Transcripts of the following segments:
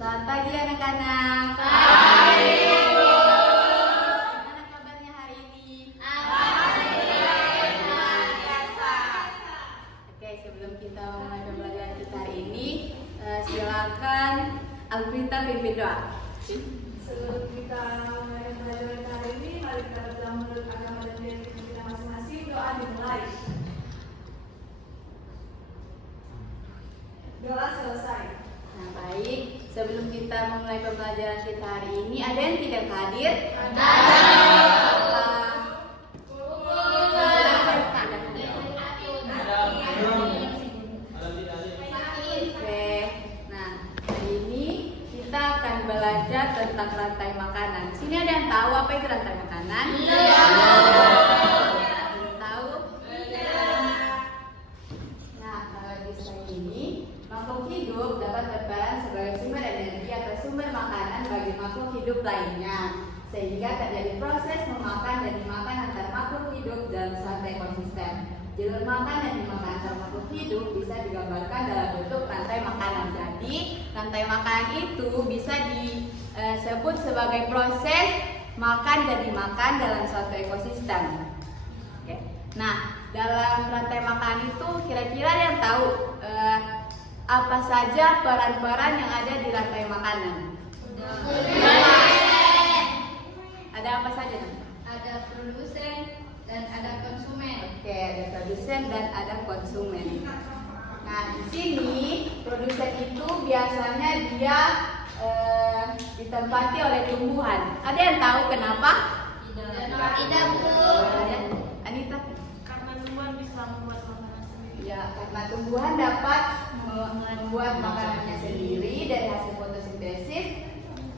Selamat pagi anak-anak. Pagi, Bu. Gimana kabarnya hari ini? Alhamdulillah biasa. Oke, sebelum kita mulai pembelajaran kita hari ini, silakan Alvita pimpin doa. Sebelum kita mulai pembelajaran hari ini, mari kita berdoa menurut agama dan keyakinan kita masing-masing. Doa dimulai. Doa selesai. Nah, baik. Sebelum kita memulai pembelajaran kita hari ini, ada yang tidak hadir? Ada. Oke. Nah, hari ini kita akan belajar tentang rantai makanan. Sini ada yang tahu apa itu rantai makanan? Iya. Belum tahu? Nah, kalau di slide ini, makhluk hidup dapat berperan sebagai sumber energi atau sumber makanan bagi makhluk hidup lainnya, sehingga terjadi proses memakan dan dimakan antar makhluk hidup dalam suatu ekosistem. Jalur makan dan dimakan antar makhluk hidup bisa digambarkan dalam bentuk rantai makanan. Jadi, rantai makanan itu bisa disebut sebagai proses makan dan dimakan dalam suatu ekosistem. Oke. Nah, dalam rantai makanan itu kira-kira ada yang tahu apa saja peran-peran yang ada di rantai makanan? Ada apa saja? Ada produsen dan ada konsumen. Oke, ada produsen dan ada konsumen. Nah, di sini produsen itu biasanya dia ditempati oleh tumbuhan. Ada yang tahu kenapa? Tidak, Bu. Anita? Karena tumbuhan bisa membuat makanan sendiri. Ya, karena tumbuhan dapat membuat makanannya sendiri dari hasil fotosintesis.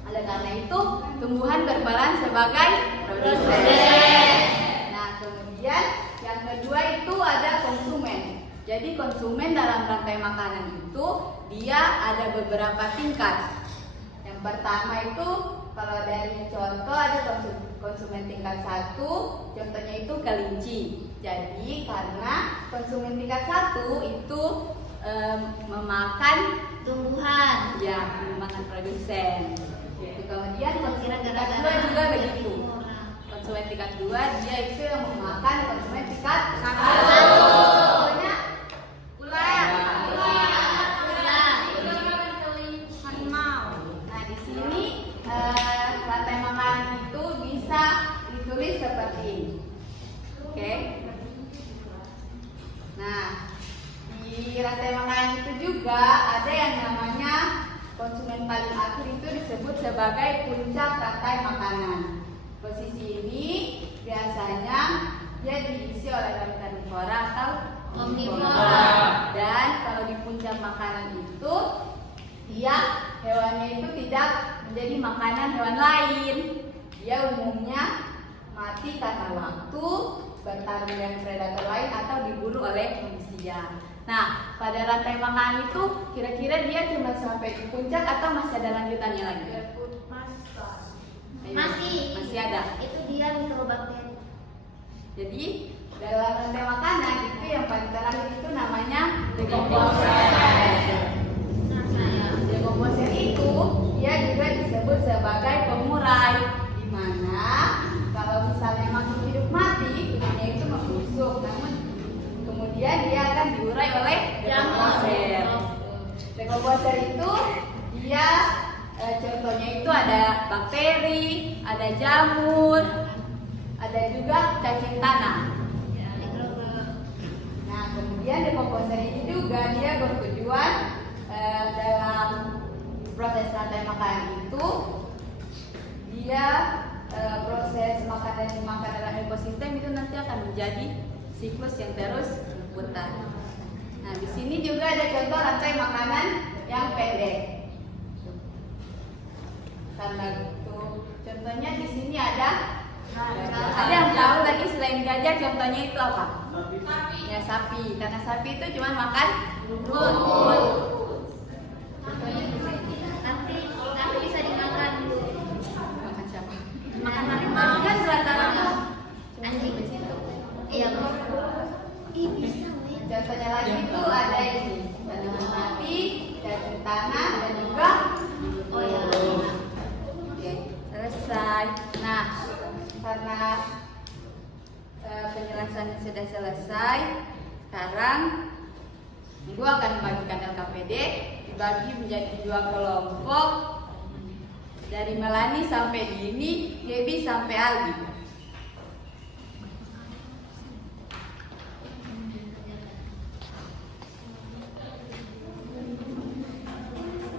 Oleh karena itu, tumbuhan berperan sebagai produsen. Nah, kemudian yang kedua itu ada konsumen. Jadi konsumen dalam rantai makanan itu dia ada beberapa tingkat. Yang pertama itu kalau dari contoh ada konsumen tingkat 1, contohnya itu kelinci. Jadi karena konsumen tingkat 1 itu memakan Tumbuhan. ya memakan produsen. Kemudian konsumen tingkat 2 juga begitu. Konsumen tingkat 2 dia itu yang memakan konsumen tingkat 1. Contohnya ular. Nah, di sini rantai makanan itu bisa ditulis seperti ini. Oke. Nah, di rantai makanan itu juga ada yang namanya konsumen paling akhir itu disebut sebagai puncak rantai makanan. Posisi ini biasanya dia diisi oleh karnivora atau Omnivora. Dan kalau di puncak makanan itu dia hewannya itu tidak menjadi makanan hewan lain. Dia umumnya mati karena waktu, bertarung dengan predator lain atau dibunuh oleh manusia. Nah, pada rantai makanan itu kira-kira dia cuma sampai di puncak atau masih ada lanjutannya lagi? Ayo, masih ada. Itu dia mikrobakteri. Jadi dalam rantai makanan itu yang paling terakhir itu namanya dekomposer. Nah, dekomposer itu dia juga disebut sebagai pengurai, di mana kalau misalnya makhluk hidup mati, kulitnya itu membusuk, namun kemudian dia akan diurai oleh dekomposer. Dekomposer itu dia contohnya itu ada bakteri, ada jamur, ada juga cacing tanah. Nah, kemudian dekomposer ini juga dia bertujuan dalam proses rantai makanan itu dia proses makan dan dimakan dalam ekosistem itu nanti akan menjadi siklus yang terus berputar. Nah, di sini juga ada contoh rantai makanan yang pendek. Karena itu contohnya di sini ada yang tahu lagi selain gajah contohnya itu apa? Sapi. Ya, sapi. Karena sapi itu cuma makan rumput. Tapi bisa dimakan. Makan siapa? Makan harimau. Kan rata-rata Anjing. Iya, Bu. Ih, bisa, Bu. contohnya lagi itu ada ini tanaman mati, cacing tanah dan juga sudah selesai. Sekarang Ibu akan membagikan LKPD dibagi menjadi 2 kelompok. Dari Melani sampai Dini, Gaby sampai Aldi.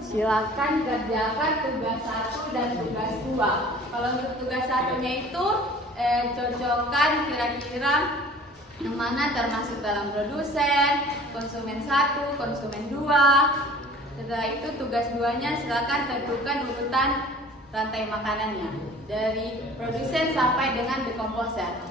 Silakan kerjakan tugas 1 dan tugas 2. Kalau untuk tugas 1-nya itu cocokkan kira-kira yang mana termasuk dalam produsen, konsumen 1, konsumen 2. Setelah itu tugas 2-nya silakan tentukan urutan rantai makanannya dari produsen sampai dengan decomposer.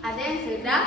Ada yang sudah?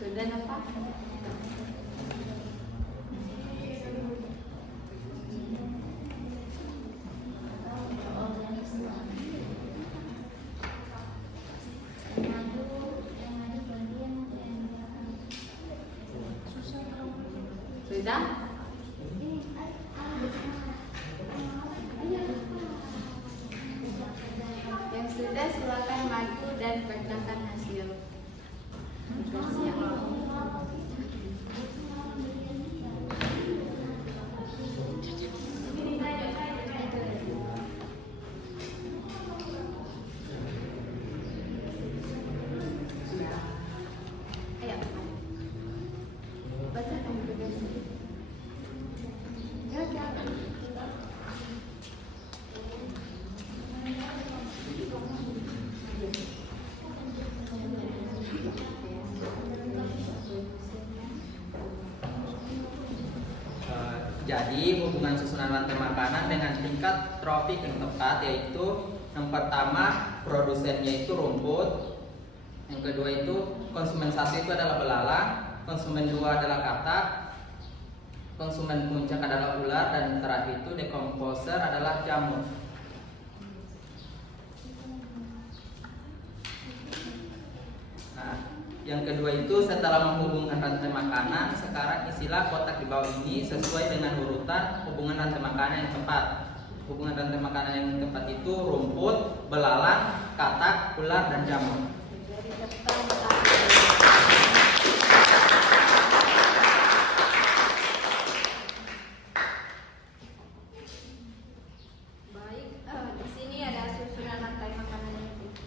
Sudah nampak? Sudah? Yang sudah silakan maju dan bacakan hasil. Jadi hubungan susunan rantai makanan dengan tingkat trofik yang tepat, yaitu yang pertama produsennya itu rumput, yang kedua itu konsumen 1 itu adalah belalang, konsumen 2 adalah katak, konsumen puncak adalah ular, dan yang terakhir itu decomposer adalah jamur. Nah, yang kedua itu setelah menghubungkan rantai makanan, sekarang isilah kotak di bawah ini sesuai dengan urutan hubungan rantai makanan yang tepat. Hubungan rantai makanan yang tepat itu rumput, belalang, katak, ular, dan jamur. Baik, di sini ada susunan rantai makanan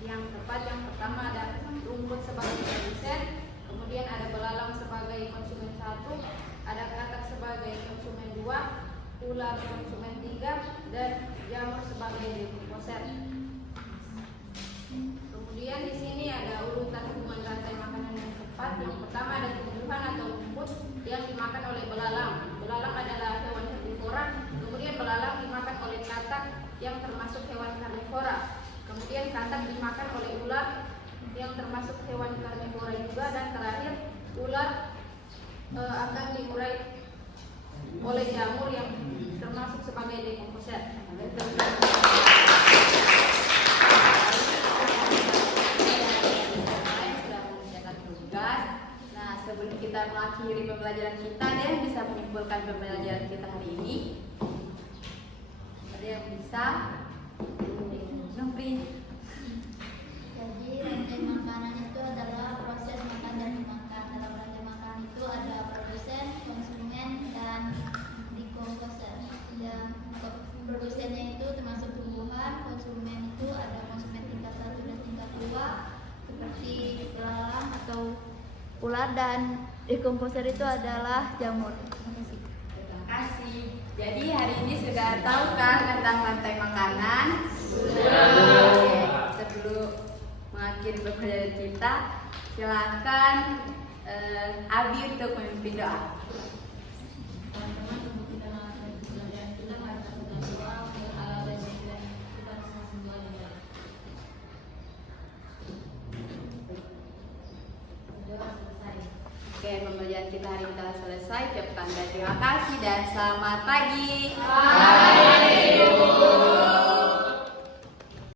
yang tepat. Yang pertama ada rumput sebagai produsen, kemudian ada belalang sebagai konsumen 1, ada katak sebagai konsumen 2, ular konsumen 3, dan jamur sebagai decomposer. Kemudian di sini ada urutan hubungan rantai makanan yang tepat. Yang pertama ada tumbuhan atau rumput yang dimakan oleh belalang. Belalang adalah hewan herbivora. Kemudian belalang dimakan oleh katak yang termasuk hewan karnivora. Kemudian katak dimakan oleh ular yang termasuk hewan karnivora juga, dan terakhir ular akan diurai oleh jamur yang termasuk sebagai decomposer. Sudah mengerjakan tugas. Nah, sebelum kita mengakhiri ular dan dekomposer itu adalah jamur. Terima kasih. Jadi hari ini sudah tahu kan tentang rantai makanan? Sudah. Oke, sebelum mengakhiri pembelajaran kita, silakan Abi untuk memimpin doa. Teman-teman, sebelum kita melakukan pembelajaran kita, mari kita berdoa untuk Allah dan kita semua semua yang baik. Berdoa selesai. Oke, pembelajaran kita hari ini telah selesai. Ucapkan terima kasih dan selamat pagi.